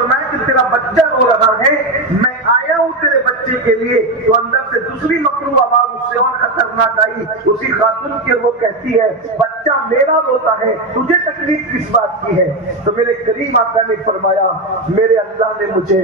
فرمایا کہ تیرا بچہ رو رہا ہے، میں آیا ہوں تیرے بچے کے لیے، تو اندر سے دوسری مکروہ آواز اس سے اور خطرناک آئی، اسی خاتون کی، وہ کہتی ہے بچہ میرا روتا ہے، تجھے تکلیف کس بات کی ہے؟ تو میرے کریم آقا نے فرمایا میرے اللہ نے مجھے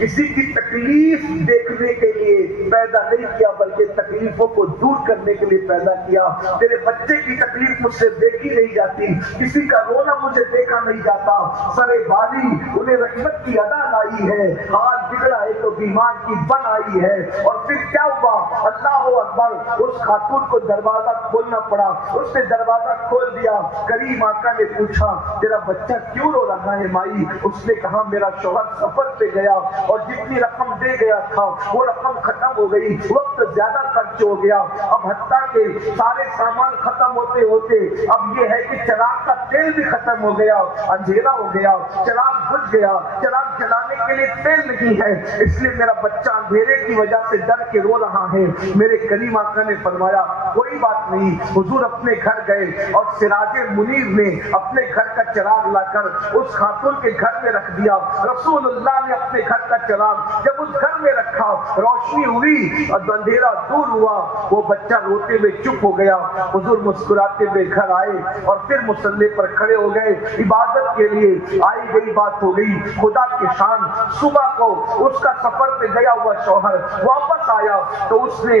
کسی کی تکلیف دیکھنے کے لیے پیدا نہیں کیا، بلکہ تکلیفوں کو دور کرنے کے لیے پیدا کیا۔ تیرے بچے کی تکلیف مجھ سے دیکھی نہیں جاتی، کسی کا رونا مجھے دیکھا نہیں جاتا، سرے بالی انہیں رحمت کی ادا لائی ہے، حال بگڑا ہے تو بیمار کی بن آئی ہے۔ اور پھر کیا ہوا؟ اللہ اکبر، اس خاتون کو دروازہ کھولنا پڑا، اس نے دروازہ کھول دیا۔ کریم آقا نے پوچھا تیرا بچہ کیوں رو رہا ہے مائی؟ اس نے کہا میرا شوہر سفر پہ گیا اور جتنی رقم دے گیا تھا وہ رقم ختم ہو گئی، وقت زیادہ خرچ ہو گیا، اب حتیٰ کہ سارے سامان ختم ہوتے ہوتے اب یہ ہے کہ چراغ کا تیل بھی ختم ہو گیا، اندھیرا ہو گیا، چراغ بجھ گیا، چراغ جلانے کے لیے تیل نہیں ہے، اس لیے میرا بچہ اندھیرے کی وجہ سے ڈر کے رو رہا ہے۔ میرے کریم آقا نے فرمایا کوئی بات نہیں۔ حضور اپنے گھر گئے اور سراج منیر نے اپنے گھر کا چراغ لا کر اس خاتون کے گھر میں رکھ دیا۔ رسول اللہ نے اپنے گھر کا چراغ جب اس گھر میں رکھا، روشنی ہوئی اور اندھیرا دور ہوا، وہ بچہ روتے ہوئے چپ ہو گیا۔ حضور مسکراتے ہوئے گھر آئے اور پھر مصلی پر کھڑے ہو گئے عبادت کے لیے۔ آئی گئی بات ہو گئی، خدا کی شان، صبح کو اس کا سفر پہ گیا ہوا شوہر واپس آیا تو اس نے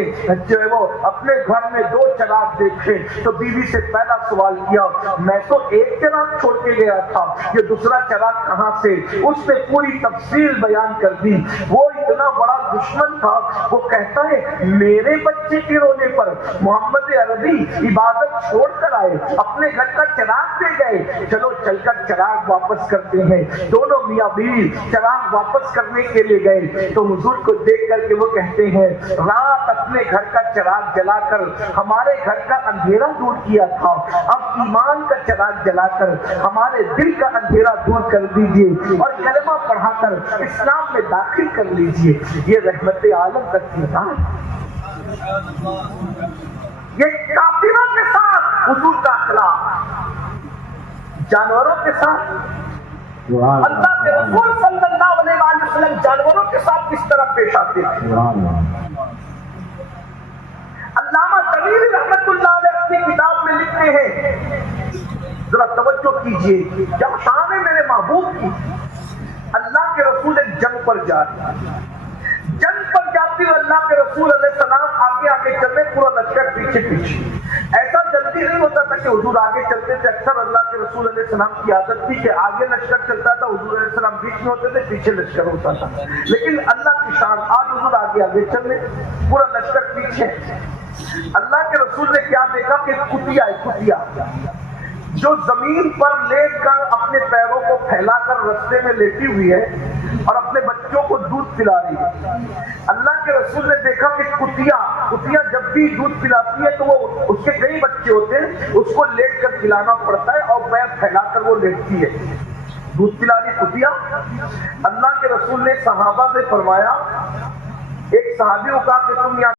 جو ہے وہ اپنے گھر میں 2 چراغ دیکھے تو بیوی سے پہلا سوال کیا میں تو ایک چراغ چھوڑ کے گیا تھا، یہ دوسرا چراغ کہاں سے؟ اس نے پوری تفصیل بیان کر دی۔ وہ اتنا بڑا دشمن تھا، وہ کہتا ہے میرے بچے کے رونے پر محمد عربی عبادت چھوڑ کر آئے، اپنے گھر کا چراغ دے گئے، چلو چل کر چراغ واپس کرتے ہیں۔ دونوں میاں بیوی چراغ واپس کرنے کے لیے گئے تو حضور کو دیکھ کر کے وہ کہتے ہیں رات اپنے گھر کا چراغ جلا کر ہمارے گھر کا اندھیرا دور کیا تھا، اب ایمان کا چراغ جلا کر ہمارے دل کا اندھیرا دور کر دیجئے اور کلمہ پڑھا کر اسلام میں داخل کر لیجئے۔ یہ رحمت عالم کا کردار، یہ کافروں کے ساتھ حضور کا اخلاق، جانوروں کے ساتھ اللہ کے رسول صلی اللہ علیہ وسلم جانوروں کے ساتھ کس طرح پیش آتے تھے۔ علامہ طویل رحمت اللہ علیہ اپنی کتاب میں لکھتے ہیں، ذرا توجہ کیجئے، جب شان ہے میرے محبوب کی، اللہ کے رسول ایک جنگ پر جا رہے ہیں، جنگ پر جاتے ہوئے اللہ کے رسول علیہ السلام آگے آگے چل رہے، پورا لشکر پیچھے پیچھے۔ ایسا جلدی نہیں ہوتا تھا کہ حضور آگے چلتے تھے، اکثر اللہ کے رسول علیہ السلام کی عادت تھی کہ آگے لشکر چلتا تھا، حضور علیہ السلام بیچ میں ہوتے تھے، پیچھے لشکر ہوتا تھا۔ لیکن اللہ کی شان، آج حضور آگے آگے چل رہے، پورا لشکر پیچھے۔ اللہ کے رسول نے کیا دیکھا کہ کتیا ہے، کتیا جو زمین پر لیٹ کر اپنے پیروں کو پھیلا کر رستے میں لیٹی ہوئی ہے اور اپنے بچوں کو دودھ پلا رہی ہے۔ اللہ کے رسول نے دیکھا کہ کتیا جب بھی دودھ پلاتی ہے تو وہ اس کے کئی بچے ہوتے ہیں، اس کو لیٹ کر پلانا پڑتا ہے اور پیر پھیلا کر وہ لیٹتی ہے، دودھ پلا رہی کتیا۔ اللہ کے رسول نے صحابہ سے فرمایا، ایک صحابی کو کہا کہ تم یہاں